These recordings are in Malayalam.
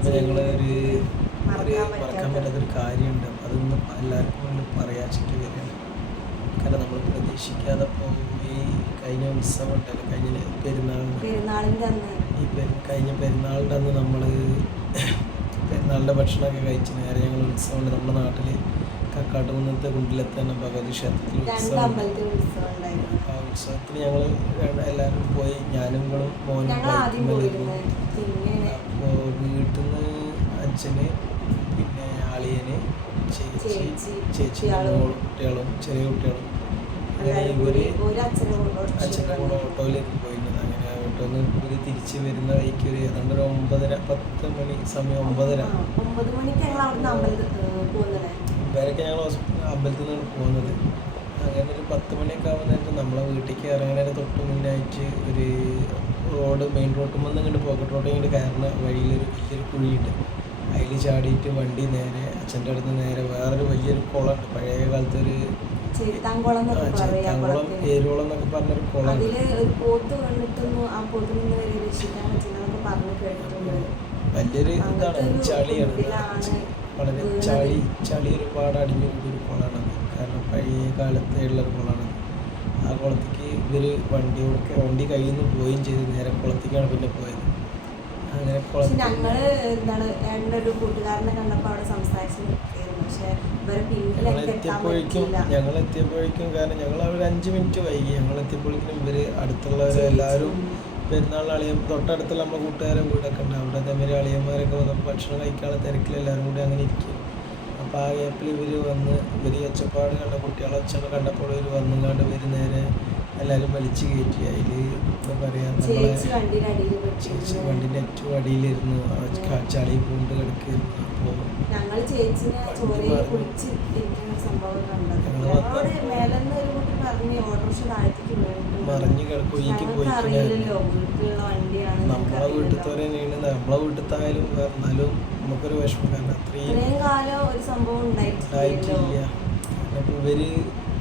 അപ്പോൾ ഞങ്ങൾ ഒരു മറക്കാൻ പറ്റാത്തൊരു കാര്യമുണ്ട്. അതൊന്ന് എല്ലാവർക്കും വേണ്ടി പറയാച്ചിട്ട് വരികയാണ്. കാരണം നമ്മൾ പ്രതീക്ഷിക്കാതെ ഈ കഴിഞ്ഞ ഉത്സവം ഉണ്ടല്ലോ, കഴിഞ്ഞ പെരുന്നാളിൻ്റെ അന്ന് കഴിഞ്ഞ പെരുന്നാളിൻ്റെ അന്ന് നമ്മൾ പെരുന്നാളിൻ്റെ ഭക്ഷണമൊക്കെ കഴിച്ച് നേരെ ഞങ്ങൾ ഉത്സവമുണ്ട് നമ്മുടെ നാട്ടിൽ കക്കാട്ടുകുന്നത്തെ കുണ്ടിലെത്തന്നെ ഭഗവതി ക്ഷേത്രത്തിൽ ഉത്സവം. ആ ഉത്സവത്തിന് ഞങ്ങൾ എല്ലാവരും പോയി. ഞാനും ഇവളും മോനും അപ്പോൾ വീട്ടിൽ നിന്ന് അച്ഛന്, പിന്നെ അളിയന്, ചേച്ചി കുട്ടികളും ചെറിയ കുട്ടികളും അങ്ങനെ ഇവര് അച്ഛൻ്റെ കൂടെ ഓട്ടോയിലേക്ക് പോയിരുന്നത്. അങ്ങനെ ഓട്ടോയിൽ നിന്ന് ഇവർ തിരിച്ച് വരുന്ന വഴിക്ക് ഒരു ഏതാണ്ട് ഒരു 9:30 മണി സമയം 9 മണിക്ക് ഇവരൊക്കെ ഞങ്ങൾ അമ്പലത്തിൽ നിന്നാണ് പോകുന്നത്. അങ്ങനെ ഒരു 10 മണിയൊക്കെ ആകുമ്പോൾ നമ്മളെ വീട്ടിലേക്ക് ഇറങ്ങുന്നതിന് തൊട്ട് മുന്നായിട്ട് ഒരു മെയിൻ റോഡ് വന്ന് ഇങ്ങോട്ട് പോക്കറ്റ് റോഡ് ഇങ്ങോട്ട് കയറുന്ന വഴിയിലൊരു വലിയൊരു കുഴിയുണ്ട്. അതിൽ ചാടിയിട്ട് വണ്ടി നേരെ അച്ഛൻ്റെ അടുത്ത് നേരെ വേറൊരു വലിയൊരു കുളമുണ്ട്. പഴയ കാലത്ത് ഒരു ചേത്താംകുളം ഏരുകുളം എന്നൊക്കെ പറഞ്ഞൊരു കുളം. വലിയൊരു ഇതാണ്, ചളിയാണ്, വളരെ ചളി ഒരുപാട് അടിഞ്ഞു കൂടിയൊരു കുളമാണ്. കാരണം പഴയ കാലത്തെ ഉള്ളൊരു കുളമാണ്. ആ കുളത്തേക്ക് ഇവർ വണ്ടി കയ്യിൽ നിന്ന് പോവുകയും ചെയ്ത് നേരെ കുളത്തേക്കാണ് പിന്നെ പോയത്. അങ്ങനെ ഞങ്ങൾ എത്തിയപ്പോഴേക്കും കാരണം ഞങ്ങൾ ഒരു 5 മിനിറ്റ് വൈകി. ഞങ്ങൾ എത്തിയപ്പോഴേക്കും ഇവർ അടുത്തുള്ളവരെല്ലാവരും പെരുന്നാൾ തൊട്ടടുത്തുള്ള നമ്മുടെ കൂട്ടുകാരെ വീടൊക്കെ ഉണ്ട്. അവിടെ അതേമാതിരി അളിയന്മാരൊക്കെ വന്ന് ഭക്ഷണം കഴിക്കാനുള്ള തിരക്കിൽ എല്ലാവരും കൂടി അങ്ങനെ ഇരിക്കും. അപ്പോൾ ആ ഗ്യാപ്പിൽ ഇവർ ഒച്ചപ്പാട് കണ്ട കുട്ടികളെ ഒച്ചനെ കണ്ടപ്പോൾ ഇവർ വന്നുകൊണ്ട് നേരെ എല്ലാവരും വലിച്ചു കയറ്റി. അതിൽ എന്താ പറയുക, നമ്മളെ ചേച്ചി വണ്ടിൻ്റെ ഏറ്റവും അടിയിലിരുന്നു ചളി പൂണ്ട് കിടക്കുന്നു. അപ്പോൾ മറിഞ്ഞ് കിടക്കുകയ്ക്ക് പോയിട്ടുണ്ടായിരുന്നു. നമ്മളെ വീട്ടിലത്തെ തന്നെയാണ്, നമ്മളെ വീട്ടിലത്തായാലും എന്നാലും നമുക്കൊരു വിഷമം. കാരണം അത്രയും ഉണ്ടായിട്ടില്ല. അപ്പോൾ ഇവര്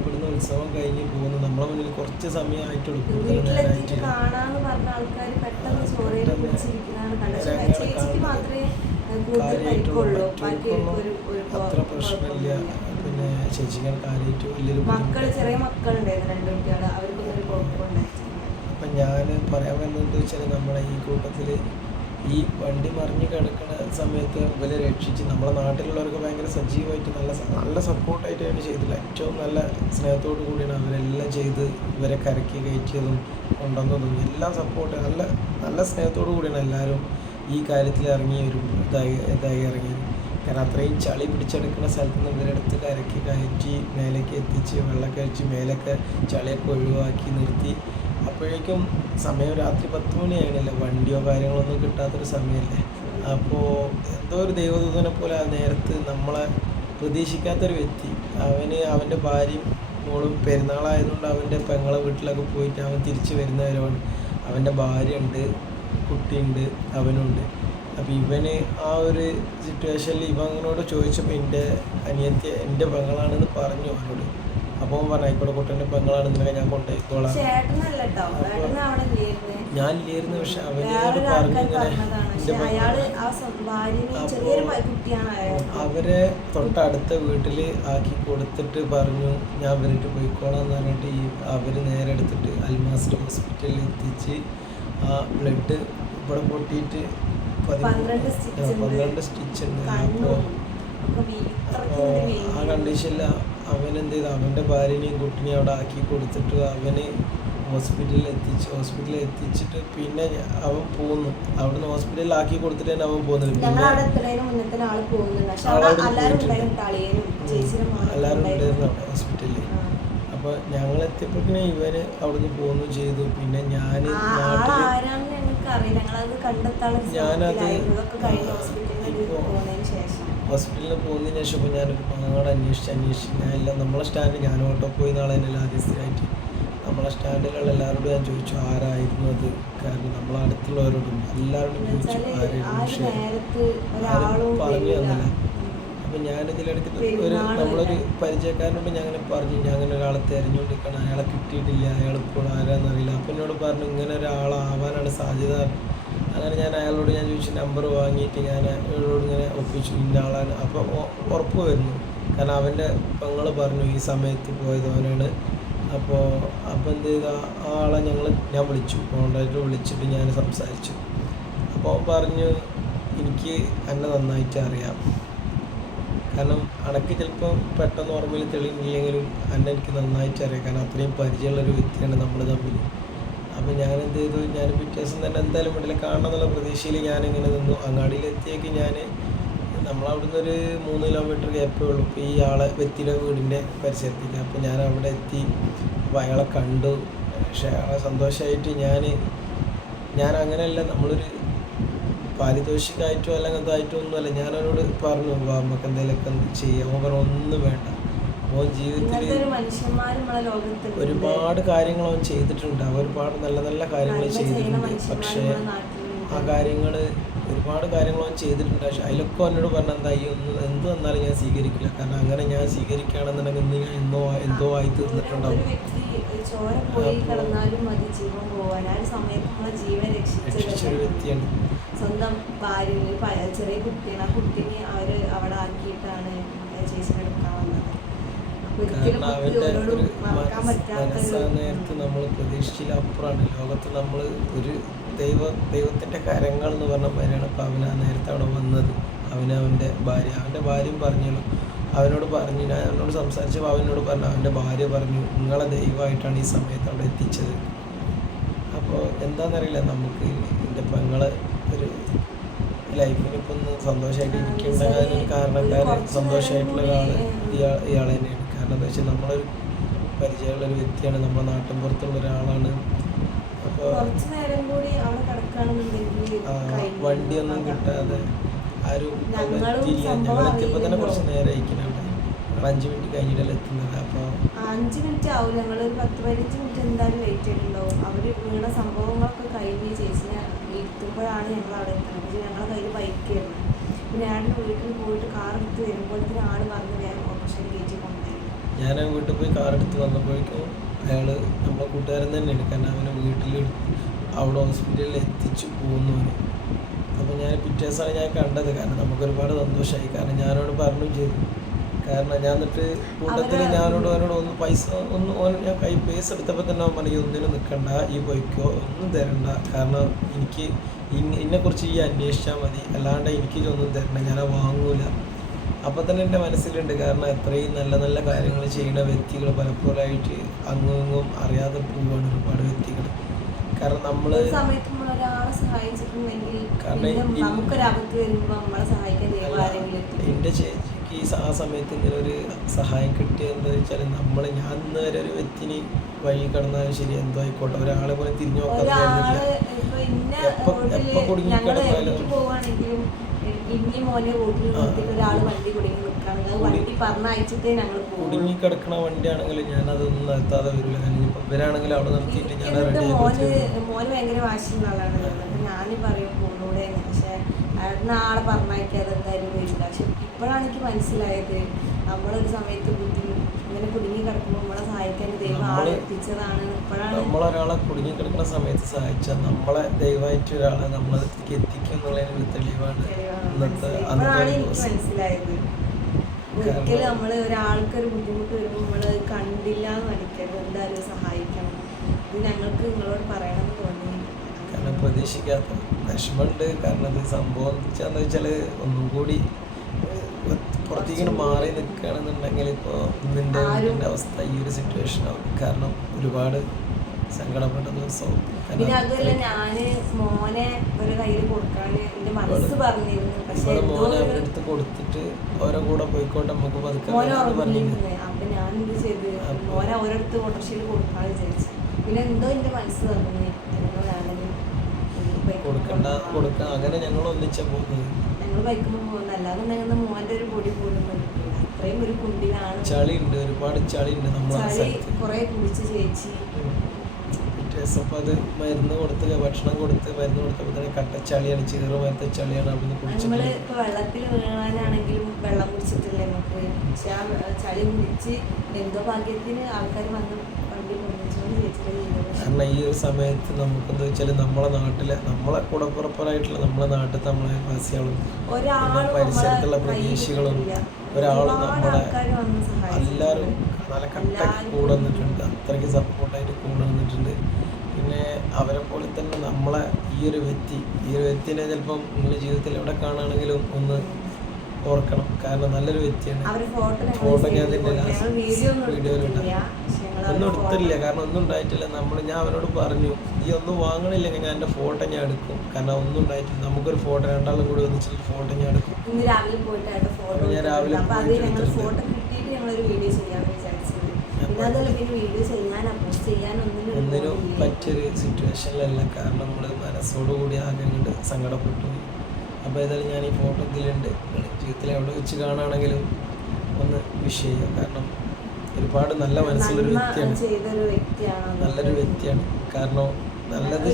ഇവിടുന്ന് ഉത്സവം കഴിഞ്ഞ് പോകുന്നു. നമ്മളെ മുന്നിൽ കുറച്ച് സമയമായിട്ട് എടുക്കും. അത്ര പ്രശ്നമില്ല. പിന്നെ ചേച്ചിക്ക് കാര്യമായിട്ട് വലിയൊരു അപ്പം ഞാൻ പറയാൻ വരുന്നത് വെച്ചാൽ നമ്മളെ ഈ കൂട്ടത്തിൽ ഈ വണ്ടി മറിഞ്ഞ് കിടക്കുന്ന സമയത്ത് ഇവരെ രക്ഷിച്ച് നമ്മളെ നാട്ടിലുള്ളവർക്ക് ഭയങ്കര സജീവമായിട്ട് നല്ല സപ്പോർട്ടായിട്ടാണ് ചെയ്തില്ല. ഏറ്റവും നല്ല സ്നേഹത്തോടു കൂടിയാണ് അവരെല്ലാം ചെയ്ത് ഇവരെ കരക്കി കയറ്റിയതും കൊണ്ടുവന്നതും എല്ലാം സപ്പോർട്ട് നല്ല സ്നേഹത്തോടു കൂടിയാണ് എല്ലാവരും ഈ കാര്യത്തിൽ ഇറങ്ങി ഇതായി ഇറങ്ങിയത്. കാരണം അത്രയും ചളി പിടിച്ചെടുക്കുന്ന സ്ഥലത്ത് നിന്ന് ഇവരെടുത്ത് കരക്കി കയറ്റി മേലേക്ക് എത്തിച്ച് വെള്ളമൊക്കെ അടിച്ച് മേലൊക്കെ ചളിയൊക്കെ ഒഴിവാക്കി നിർത്തി. അപ്പോഴേക്കും സമയം രാത്രി 10 മണിയായിരുന്നില്ല. വണ്ടിയോ കാര്യങ്ങളൊന്നും കിട്ടാത്തൊരു സമയമല്ലേ. അപ്പോൾ എന്തോ ഒരു ദൈവദൂതനെ പോലെ ആ നേരത്ത് നമ്മളെ പ്രതീക്ഷിക്കാത്തൊരു വ്യക്തി, അവൻ്റെ ഭാര്യയും മോളും പെരുന്നാളായതുകൊണ്ട് അവൻ്റെ പെങ്ങളെ വീട്ടിലൊക്കെ പോയിട്ട് അവൻ തിരിച്ച് വരുന്നവരാണ്. അവൻ്റെ ഭാര്യ ഉണ്ട്, കുട്ടിയുണ്ട്, അവനുണ്ട്. അപ്പോൾ ഇവന് ആ ഒരു സിറ്റുവേഷനിൽ ഇവനോട് ചോദിച്ചപ്പോൾ എൻ്റെ പെങ്ങളാണെന്ന് പറഞ്ഞു അവനോട്. അപ്പോൾ അവൻ പറഞ്ഞു ആയിക്കോട്ടെ കുട്ടൻ്റെ പെങ്ങളാണെന്നുണ്ടെങ്കിൽ ഞാൻ കൊണ്ടുപോയിക്കോളാം. ഞാൻ ഇല്ലായിരുന്നു. പക്ഷെ അവനോട് പറഞ്ഞു അവരെ തൊട്ടടുത്ത വീട്ടിൽ ആക്കി കൊടുത്തിട്ട് പറഞ്ഞു ഞാൻ അവരിട്ട് പോയിക്കോളാം എന്ന് പറഞ്ഞിട്ട് അവർ നേരെ എടുത്തിട്ട് അൽമാസിൽ ഹോസ്പിറ്റലിൽ എത്തിച്ച് ആ ബ്ലഡ് ഇവിടെ പൊട്ടിയിട്ട് 12 സ്റ്റിച്ച് ഉണ്ട്. അപ്പോൾ ആ കണ്ടീഷനിൽ അവനെന്ത് ചെയ്തു, അവൻ്റെ ഭാര്യനെയും കുട്ടിനെയും അവിടെ ആക്കി കൊടുത്തിട്ട് അവന് ഹോസ്പിറ്റലിൽ എത്തിച്ചിട്ട് പിന്നെ അവൻ പോന്നു. അവിടുന്ന് ഹോസ്പിറ്റലിൽ ആക്കി കൊടുത്തിട്ട് തന്നെ അവൻ പോകുന്നത്. പിന്നെ എല്ലാവരും ഉണ്ടായിരുന്നു അവിടെ ഹോസ്പിറ്റലിൽ. അപ്പോൾ ഞങ്ങൾ എത്തിയപ്പോഴേക്കും ഇവന് അവിടുന്ന് പോന്നു ചെയ്തു. പിന്നെ ഞാനത് ഹോസ്പിറ്റലിൽ പോകുന്നതിന് ശേഷം ഇപ്പോൾ ഞാനൊരു പാങ്ങോട് അന്വേഷിച്ച് ഞാനെല്ലാം നമ്മളെ സ്റ്റാൻഡ് ഞാൻ ഓട്ടോ പോയി നാളെ തന്നെ ആദ്യം സ്ഥിരമായിട്ട് നമ്മളെ സ്റ്റാൻഡിലുള്ള എല്ലാവരോടും ഞാൻ ചോദിച്ചു ആരായിരുന്നു അത്. കാരണം നമ്മളെ അടുത്തുള്ളവരോടും എല്ലാവരോടും ചോദിച്ചു ആരും പറഞ്ഞു തന്നില്ല. അപ്പം ഞാനിതിലിടയ്ക്ക് നമ്മളൊരു പരിചയക്കാരനോട് ഞാൻ അങ്ങനെ പറഞ്ഞു ഞാൻ അങ്ങനെ ഒരാളെ തിരഞ്ഞുകൊണ്ടിരിക്കണം, അയാളെ കിട്ടിയിട്ടില്ല, അയാൾ ഇപ്പോൾ ആരാന്നറിയില്ല. അപ്പം എന്നോട് പറഞ്ഞു ഇങ്ങനെ ഒരാളാവാനാണ് സാധ്യത. അങ്ങനെ ഞാൻ അയാളോട് ഞാൻ ചോദിച്ചു നമ്പർ വാങ്ങിയിട്ട് ഞാൻ അയാളോട് ഇങ്ങനെ ഒപ്പിച്ചു ഇന്ന ആളാണ്. അപ്പോൾ ഉറപ്പ് വരുന്നു, കാരണം അവൻ്റെ പെങ്ങൾ പറഞ്ഞു ഈ സമയത്ത് പോയത് അവനാണ്. അപ്പോൾ എന്ത് ചെയ്ത ആ ആളെ ഞാൻ വിളിച്ചു, കോണ്ടാക്റ്റ് വിളിച്ചിട്ട് ഞാൻ സംസാരിച്ചു. അപ്പോൾ അവൻ പറഞ്ഞു എനിക്ക് എന്നെ നന്നായിട്ട് അറിയാം, കാരണം അനക്ക് ചിലപ്പം പെട്ടെന്ന് ഓർമ്മയിൽ തെളിഞ്ഞില്ലെങ്കിലും എന്നെ എനിക്ക് നന്നായിട്ട് അറിയാം, കാരണം അത്രയും പരിചയമുള്ളൊരു വ്യക്തിയാണ് നമ്മൾ തമ്മിൽ. അപ്പോൾ ഞാൻ എന്ത് ചെയ്തു, ഞാൻ പിറ്റേ ദിവസം തന്നെ എന്തായാലും വീട്ടിൽ കാണണം എന്നുള്ള പ്രതീക്ഷയിൽ ഞാനിങ്ങനെ നിന്നു. അങ്ങാടിയിലെത്തിയേക്ക് ഞാൻ നമ്മളവിടുന്ന് ഒരു 3 കിലോമീറ്റർ ഗ്യാപ്പേ ഉള്ളൂ ഇപ്പോൾ ഈ വ്യക്തിയുടെ വീടിൻ്റെ പരിസരത്തേക്ക്. അപ്പോൾ ഞാൻ അവിടെ എത്തി. അപ്പോൾ അയാളെ കണ്ടു. പക്ഷേ അയാളെ സന്തോഷമായിട്ട് ഞാൻ അങ്ങനെയല്ല, നമ്മളൊരു പാരിതോഷികമായിട്ടോ അല്ലെങ്കിൽ ഇതായിട്ടോ ഒന്നുമല്ല, ഞാനവനോട് പറഞ്ഞു നമുക്ക് എന്തെങ്കിലുമൊക്കെ ചെയ്യാം. അവൻ പറഞ്ഞു ഒന്നും വേണ്ട, അവൻ ജീവിതത്തിൽ ഒരുപാട് കാര്യങ്ങൾ അവൻ ചെയ്തിട്ടുണ്ട്, ഒരുപാട് നല്ല നല്ല കാര്യങ്ങൾ ചെയ്തിട്ടുണ്ട്. പക്ഷേ ആ കാര്യങ്ങൾ ഒരുപാട് കാര്യങ്ങൾ അവൻ ചെയ്തിട്ടുണ്ട്. പക്ഷേ അതിലൊക്കെ അവനോട് പറഞ്ഞ എന്താ ഈ എന്ത് വന്നാലും ഞാൻ സ്വീകരിക്കില്ല, കാരണം അങ്ങനെ ഞാൻ സ്വീകരിക്കുകയാണെന്നുണ്ടെങ്കിൽ ഇന്ന് ഞാൻ എന്തോ ആയി തീർന്നിട്ടുണ്ടാവും. രക്ഷിച്ചൊരു വ്യക്തിയാണ്. സ്വന്തം ഭാര്യ ചെറിയ കുട്ടിയാണ്, ആ കുട്ടീനെ അവർ അവിടെ ആക്കിയിട്ടാണ് ചേച്ചിനെ എടുക്കാൻ വന്നത്. കാരണം അവൻ്റെ ഒരു മനസ്സാ നേരത്ത് നമ്മൾ പ്രതീക്ഷിച്ചിലപ്പുറമാണ്. ലോകത്ത് നമ്മൾ ഒരു ദൈവത്തിൻ്റെ കരങ്ങൾ എന്ന് പറഞ്ഞ മാതിരിയാണ്. അപ്പോൾ അവനാ നേരത്തെ അവിടെ വന്നത്. അവൻ്റെ ഭാര്യയും പറഞ്ഞല്ലോ, അവനോട് പറഞ്ഞു, ഞാൻ അവനോട് സംസാരിച്ചപ്പോൾ അവനോട് പറഞ്ഞു, അവൻ്റെ ഭാര്യ പറഞ്ഞു നിങ്ങളെ ദൈവമായിട്ടാണ് ഈ സമയത്ത് അവിടെ എത്തിച്ചത്. അപ്പോൾ എന്താണെന്നറിയില്ല, നമുക്ക് എൻ്റെ പെങ്ങളെ ഒരു ലൈഫിൽ ഇപ്പം ഒന്ന് സന്തോഷമായിട്ട് ഇരിക്കേണ്ട കാരണക്കാരൻ സന്തോഷമായിട്ടുള്ള ഇയാൾ തന്നെയാണ്. കാരണം എന്താ വെച്ചാൽ നമ്മളൊരു പരിചയമുള്ളൊരു വ്യക്തിയാണ്, നമ്മുടെ നാട്ടിൻ പുറത്തുള്ള ഒരാളാണ്. അപ്പോൾ വണ്ടിയൊന്നും കിട്ടാതെ ആരും ഞങ്ങളെത്തിയപ്പോൾ തന്നെ കുറച്ച് നേരം അയക്കണം. അവിടെ 5 മിനിറ്റ് കഴിഞ്ഞിട്ടല്ലേ എത്തുന്നത്. അപ്പോൾ 5 മിനിറ്റ് ആവും, ഞങ്ങൾ ഒരു 10-15 മിനിറ്റ് എന്തായാലും വെയിറ്റ് ചെയ്തിട്ടുണ്ടാവും. അവർ വീണ സംഭവങ്ങളൊക്കെ കഴിഞ്ഞ് ചേച്ചിനെ എത്തുമ്പോഴാണ് ഞങ്ങൾ അവിടെ എത്തുന്നത്. പക്ഷേ ഞങ്ങളുടെ കയ്യിൽ ബൈക്കായിരുന്നു. പിന്നെ ഞാനും വീട്ടിൽ പോയിട്ട് കാർ എടുത്ത് വരുമ്പോഴത്തേന് ആൾ വന്ന് വേഗം ഓട്ടോറിക്ഷയിൽ കയറ്റി കൊണ്ടുപോയി. ഞാൻ വീട്ടിൽ പോയി കാർ എടുത്ത് വന്നപ്പോഴേക്കും അയാൾ നമ്മളെ കൂട്ടുകാരൻ തന്നെയാണ്, കാരണം അവനെ വീട്ടിൽ അവിടെ ഹോസ്പിറ്റലിൽ എത്തിച്ചു പോകുന്നു. അപ്പോൾ ഞാൻ പിറ്റേ ദിവസമാണ് ഞാൻ കണ്ടത്. കാരണം നമുക്ക് ഒരുപാട് സന്തോഷമായി, കാരണം ഞാനോട് പറഞ്ഞു ചെയ്തു. കാരണം ഞാൻ എന്നിട്ട് കൂട്ടത്തിൽ അവനോട് ഒന്ന് പൈസ ഞാൻ പേസ് എടുത്തപ്പോൾ തന്നെ അവൻ പറഞ്ഞു ഒന്നിനും നിൽക്കണ്ട, ഈ പോയിക്കോ, ഒന്നും തരണ്ട, കാരണം എനിക്ക് ഇതിനെക്കുറിച്ച് ഈ അന്വേഷിച്ചാൽ മതി, അല്ലാണ്ട് എനിക്ക് ഒന്നും തരണ്ട, ഞാൻ വാങ്ങൂല. അപ്പോൾ തന്നെ എൻ്റെ മനസ്സിലുണ്ട്, കാരണം എത്രയും നല്ല നല്ല കാര്യങ്ങൾ ചെയ്യുന്ന വ്യക്തികൾ പലപ്പോഴായിട്ട് അങ്ങും അറിയാതെ പോവുകയാണ് ഒരുപാട് വ്യക്തികൾ. കാരണം നമ്മൾ എൻ്റെ ചേച്ചിക്ക് ആ സമയത്ത് ഇങ്ങനെ ഒരു സഹായം കിട്ടിയെന്ന് വെച്ചാൽ ഞാൻ ഇന്ന് വരെ ഒരു വ്യക്തിന് വഴി കടന്നാലും ശരി എന്തോ ആയിക്കോട്ടെ ഒരാളെ പോലെ തിരിഞ്ഞു നോക്കാറില്ല. എപ്പോൾ കുടുങ്ങി കിടന്നാലും കുടുങ്ങി കിടക്കണ വണ്ടിയാണെങ്കിലും ഞാൻ അതൊന്നും നിർത്താതെ വരില്ല. ഇനിയിപ്പോൾ ഇവരാണെങ്കിലും അവിടെ നിർത്തിയിട്ട് ഞാൻ മോന് ഭയങ്കര വാശിയുള്ള ആളാണ്. ഞാൻ പറയും മോനോടെ, പക്ഷെ ആളെ പറഞ്ഞയക്കാതെ എന്തായാലും വരില്ല. പക്ഷെ ഇപ്പോഴാണ് എനിക്ക് മനസ്സിലായത് നമ്മളൊരു സമയത്ത് ഇങ്ങനെ കുടുങ്ങി കിടക്കുമ്പോൾ നമ്മളെ സഹായിക്കാൻ ദൈവം ആളെ എത്തിച്ചതാണ്. ഇപ്പോഴാണ് നമ്മളൊരാളെ കുടുങ്ങി കിടക്കുന്ന സമയത്ത് സഹായിച്ചാൽ നമ്മളെ ദൈവമായിട്ട് ഒരാളെ നമ്മളെത്തിക്ക് എത്തിക്കും എന്നുള്ളതിനൊരു തെളിവാണ് ഇന്നത്തെ മനസ്സിലായത്. ഒരിക്കലും നമ്മൾ ഒരാൾക്കൊരു ബുദ്ധിമുട്ട് വരുമ്പോൾ നമ്മൾ കണ്ടില്ല എന്ന് നടിക്കരുത്, എന്തായാലും സഹായിക്കണം. ഇത് ഞങ്ങൾക്ക് നിങ്ങളോട് പറയണമെന്ന് തോന്നി. കാരണം പ്രതീക്ഷിക്കാത്ത വിഷമമുണ്ട്. കാരണം അത് സംഭവം എന്താണെന്ന് വെച്ചാൽ ഒന്നും കൂടി പുറത്തേക്ക് മാറി നിൽക്കുകയാണെന്നുണ്ടെങ്കിൽ ഇപ്പോൾ ഇന്നിൻ്റെ അവസ്ഥ ഈ ഒരു സിറ്റുവേഷനാവും. കാരണം ഒരുപാട് സങ്കടപ്പെട്ട ദിവസവും. പിന്നെ അതുമല്ല ഞാന് മോനെ ഒരു കയ്യിൽ കൊടുക്കാൻ എന്റെ മനസ്സ് പറഞ്ഞിരുന്നു. പക്ഷെ മോനെ അവരുടെ അടുത്ത് കൊടുത്തിട്ട് ഓരോ കൂടെ പോയിക്കോട്ടെ നമുക്ക് മോനെ ഉറങ്ങിയിരുന്നേ. അപ്പൊ ഞാൻ എന്ത് ചെയ്ത് മോനെ ഓരോരുത്ത് ഓട്ടോറിക്ഷയിൽ കൊടുക്കാന്ന് വിചാരിച്ചു. പിന്നെ എന്തോ എന്റെ മനസ്സ് പറഞ്ഞു കൊടുക്കാം. അങ്ങനെ ഞങ്ങൾ ഒന്നിച്ചാ പോകുന്നത്. ഞങ്ങൾ ബൈക്കുമ്പോൾ പോകുന്നത്, അല്ലാതെ മോന്റെ ഒരു പൊടി പോലും അത്രയും ഒരു കുണ്ടിലാണ്. ചളിയുണ്ട്, ഒരുപാട് ചളിയുണ്ട്. ചളി കുറെ കുടിച്ച് ചേച്ചി. അപ്പോൾ അത് മരുന്ന് കൊടുത്ത് ഭക്ഷണം കൊടുത്ത് മരുന്ന് കൊടുത്തപ്പോൾ തന്നെ കട്ടച്ചളിയാണ്, മരത്തെ ചളിയാണ് അവിടെ നിന്ന് കുടിച്ചത്. നമ്മൾ ഇപ്പോൾ വെള്ളത്തിൽ വീഴാനാണെങ്കിലും വെള്ളം കുടിച്ചിട്ടില്ല നമുക്ക്. പക്ഷെ ആ ചളി കുടിച്ച് എന്തോ ഭാഗ്യത്തിന് ആൾക്കാർ വന്ന് വണ്ടി കൊണ്ടുവച്ചോണ്ട് ചേച്ചി കാരണം ഈ ഒരു സമയത്ത് നമുക്കെന്താ വെച്ചാൽ നമ്മളെ കൂടപ്പുറപ്പറായിട്ടുള്ള നമ്മളെ നാട്ടിൽ നമ്മളെ വാസികളും പിന്നെ പരിസരത്തുള്ള പ്രദേശികളും ഒരാളും നമ്മളെ എല്ലാവരും നല്ല കട്ടക്ക് കൂടെ വന്നിട്ടുണ്ട്, അത്രയ്ക്ക് സപ്പോർട്ടായിട്ട് കൂടെ വന്നിട്ടുണ്ട്. പിന്നെ അവരെ പോലെ തന്നെ നമ്മളെ ഈ ഒരു വ്യക്തിനെ ചിലപ്പം നിങ്ങൾ ജീവിതത്തിൽ എവിടെ കാണുകയാണെങ്കിലും ഒന്ന് ഓർക്കണം. കാരണം നല്ലൊരു വ്യക്തിയാണ്. ഫോട്ടോ ഞാൻ അതിൻ്റെ വീഡിയോയിലുണ്ട്. ഒന്നും എടുത്തില്ല, കാരണം ഒന്നും ഉണ്ടായിട്ടില്ല. ഞാൻ അവനോട് പറഞ്ഞു, ഈ ഒന്നും വാങ്ങണില്ലെങ്കിൽ ഞാൻ എൻ്റെ ഫോട്ടോ ഞാൻ എടുക്കും. കാരണം ഒന്നും ഉണ്ടായിട്ടില്ല. നമുക്കൊരു ഫോട്ടോ രണ്ടാളും കൂടി ഒന്നിച്ചുള്ള ഫോട്ടോ ഞാൻ എടുക്കും. ഞാൻ രാവിലെ ഒന്നിനും പറ്റിയൊരു സിറ്റുവേഷനിലല്ല. കാരണം നമ്മൾ മനസ്സോടുകൂടി ആകെ അങ്ങോട്ട് സങ്കടപ്പെട്ടു. അപ്പോൾ ഏതായാലും ഞാൻ ഈ ഫോട്ടോ ഇതിലുണ്ട്. ജീവിതത്തിൽ എവിടെ വെച്ച് കാണുകയാണെങ്കിലും ഒന്ന് വിഷ് ചെയ്യുക. കാരണം ഒരുപാട് നല്ല മനസ്സുള്ളൊരു വ്യക്തിയാണ്, നല്ലൊരു വ്യക്തിയാണ്. കാരണം നല്ലത്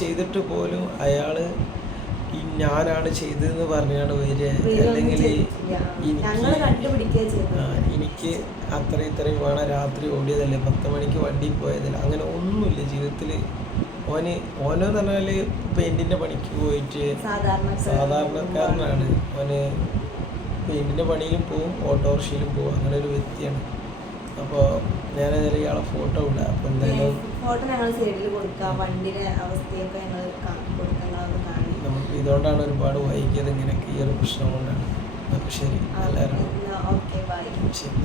ചെയ്തിട്ട് പോലും അയാൾ ഈ ഞാനാണ് ചെയ്തതെന്ന് പറഞ്ഞാണ് വരിക. അല്ലെങ്കിൽ എനിക്ക് ഇത്രയും വേണം, രാത്രി ഓടിയതല്ലേ, 10 മണിക്ക് വണ്ടി പോയതല്ലേ, അങ്ങനെ ഒന്നുമില്ല ജീവിതത്തിൽ. ഓനെന്ന് പറഞ്ഞാൽ പെയിൻറ്റിൻ്റെ പണിക്ക് പോയിട്ട് സാധാരണക്കാരനാണ്. ഓന് പെയിൻറ്റിൻ്റെ പണിയിലും പോവും, ഓട്ടോറിക്ഷയിലും പോവും, അങ്ങനെ ഒരു വ്യക്തിയാണ്. അപ്പോൾ ഞാനേതായാലും ഇയാളെ ഫോട്ടോ ഇടാം. അപ്പോൾ എന്തായാലും ഫോട്ടോ ഞങ്ങൾ സൈഡിൽ കൊടുക്കാം, വണ്ടിയുടെ അവസ്ഥയൊക്കെ ഞങ്ങൾ കൊടുക്കാം. നമുക്ക് ഇതുകൊണ്ടാണ് ഒരുപാട് വൈകിയത്, ഇങ്ങനെയൊക്കെ ഈ ഒരു പ്രശ്നം കൊണ്ടാണ്. അപ്പോൾ ശരി, എല്ലാവരും ഓക്കെ ബൈ. ശരി.